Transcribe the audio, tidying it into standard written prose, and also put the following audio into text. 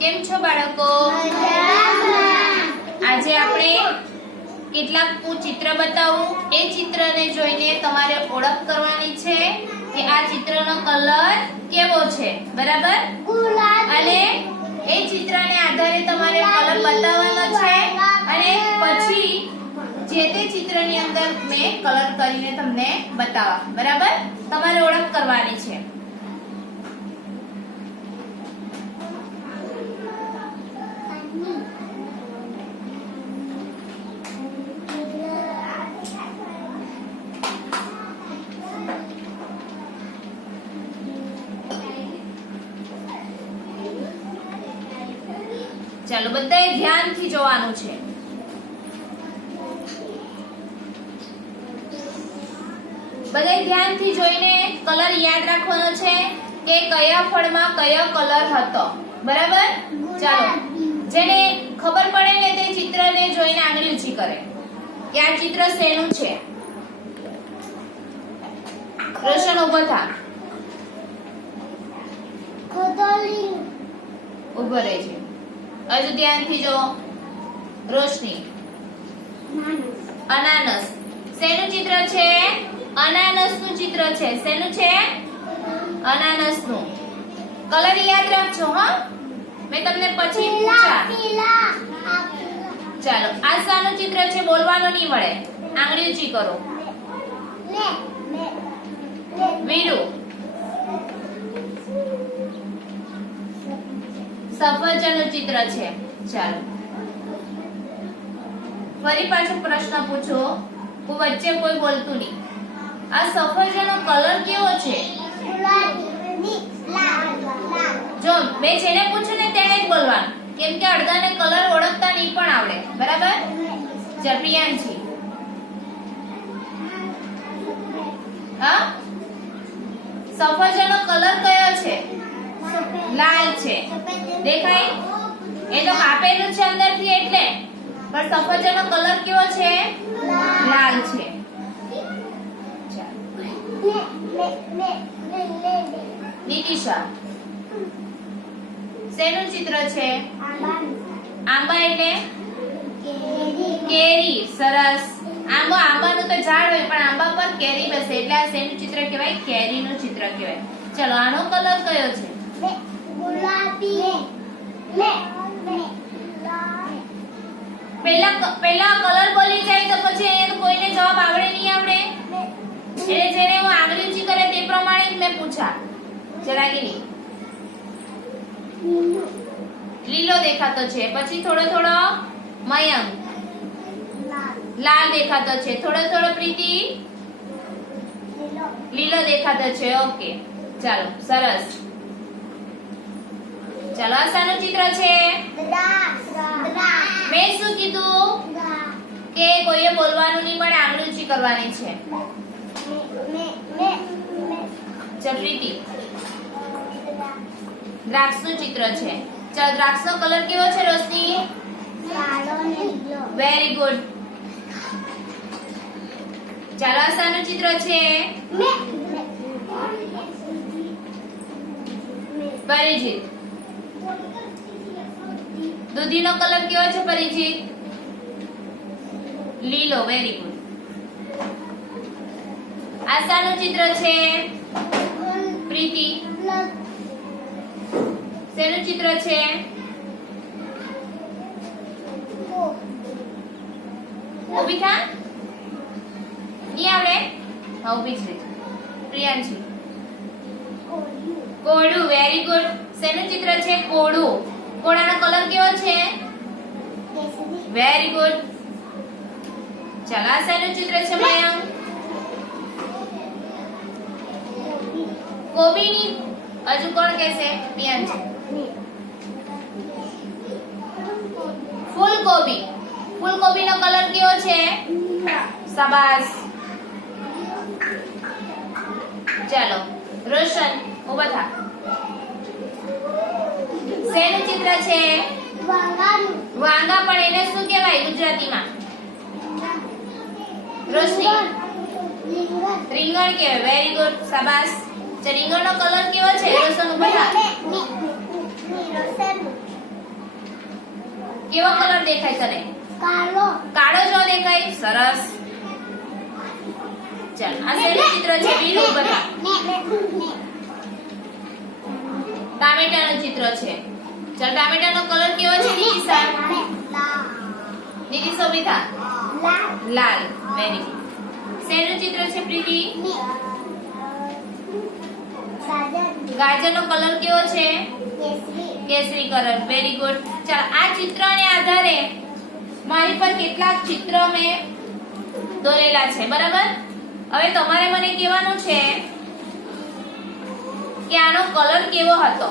કેમ છો બાળકો? આજે આપણે કેટલાક હું ચિત્ર બતાવું, એ ચિત્રને જોઈને તમારે ઓળખ કરવાની છે કે આ ચિત્રનો કલર કેવો છે, બરાબર? અને એ ચિત્રને આધારે તમારે કલર બતાવવાનો છે અને પછી જે તે ચિત્રની અંદર મેં કલર કરીને તમને બતાવવા, બરાબર? તમારે ઓળખ કરવાની છે. ચાલો બધાએ ધ્યાનથી જોવાનું છે. બધાએ ધ્યાનથી જોઈને કલર યાદ રાખવાનો છે કે કયા ફળમાં કયો કલર હતો, બરાબર? ચાલો, જેને ખબર પડે ને તે ચિત્રને જોઈને આંગળી ઊંચી કરે કે આ ચિત્ર શેનું છે. રોશન ઉભો થા, ઉભો રહેજે. હજુ ધ્યાનથી જો. રોશની, અનાનસ. શેનું ચિત્ર છે? અનાનસનું ચિત્ર છે. શેનું છે? અનાનસનું. કલર યાદ રાખજો હા, મેં તમને પછી પૂછા. ચાલો, આ શાનું ચિત્ર છે? બોલવાનું નહીં મળે, આંગળી ઊંચી કરો. વીરુ. સફરજનનું ચિત્ર છે. ચાલો, ફરી પાછો પ્રશ્ન પૂછો, હું વચ્ચે કોઈ બોલતું નહીં. આ સફરજનનો કલર કેવો છે? જો મેં જેને પૂછ્યું ને તેને જ બોલવાનું, કેમ કે અડધાને કલર ઓળખતા નહીં પણ આવડે, બરાબર? પ્રિયાંશી. હા, સફરજનનો કલર કયો છે? લાલ છે. દેખાય? એ તો કાપેલું છે અંદરથી એટલે, પણ સફરજનનો કલર કેવો છે? લાલ છે. નિકિશા, શેનું ચિત્ર છે? આંબા એટલે કેરી. સરસ. આંબાનું તો ઝાડ હોય પણ આંબા પર કેરી બેસે એટલે આ શેનું ચિત્ર કહેવાય? કેરીનું ચિત્ર કહેવાય. ચલો, આનો કલર કયો છે? પેલા કલર બોલી જાય તો પછી અહીંયા કોઈને જવાબ આવડે નહીં આવડે, એટલે જેને હું આંગળી ઊંચી કરે તે પ્રમાણે જ મેં પૂછા. જરાગીની. લીલો દેખાતો છે. પછી થોડો થોડો મયંક. લાલ દેખાતો છે. થોડો થોડો પ્રીતિ. લીલો દેખાતો છે. ઓકે, ચાલો, સરસ. ચાલો, આ શાનું ચિત્ર છે? મેં શું કીધું કે કોઈએ બોલવાનું નહીં મળે, આંગળી ઊંચી કરવાની છે. ચાલ પ્રીતિ. દ્રાક્ષનું ચિત્ર છે. ચાલ, દ્રાક્ષનો કલર કેવો છે રોશની? Very good. ચાલો, આ શાનું ચિત્ર છે? પરિજીત. દૂધીનો કલર કેવો છે પરિજીત? લીલો. Very good. આ શાનું ચિત્ર છે? પ્રીતિ. શેનું ચિત્ર છે? ઉભી થા. નહીં આવડે? હા, ઉભી છે. પ્રિયાંશી. કોળું. Very good. શેનું ચિત્ર છે? કોળું. કોળાનો કલર કેવો છે? Very good. ચાલો, આ શેનું ચિત્ર છે મયંક? કોબીની. હજુ કોણ કહેશે? પ્રિયાંશી. ફૂલકોબી. ફૂલકોબીનો કલર કેવો છે? શાબાશ. ચાલો, રોશન ઉભા થા. શેનું ચિત્ર છે? વાંગા. પણ એને શું કહેવાય ગુજરાતીમાં? રોશની. રીંગણ કહેવાય. Very good. શાબાશ. રીંગણનો કલર કેવો છે? રોશન ઉભા થા. કેવો કલર દેખાય તને? કાળો જો દેખાય. સરસ. ચાલ આ શેનું ચિત્ર છે? બીનું બતા. ટામેટાનું ચિત્ર છે. ચાલ ટામેટાનો કલર કેવો છે નિકિશા? નિકિશા બેટા લાલ. Very good. શેનું ચિત્ર છે પ્રીતિ? ગાજરનો કલર કેવો છે? કેસરી કલર. Very good. ચાલ આ ચિત્રને આધારે મારી પર કેટલાક ચિત્ર મેં દોરેલા છે, બરાબર? હવે તમારે મને કહેવાનું છે કે આનો કલર કેવો હતો.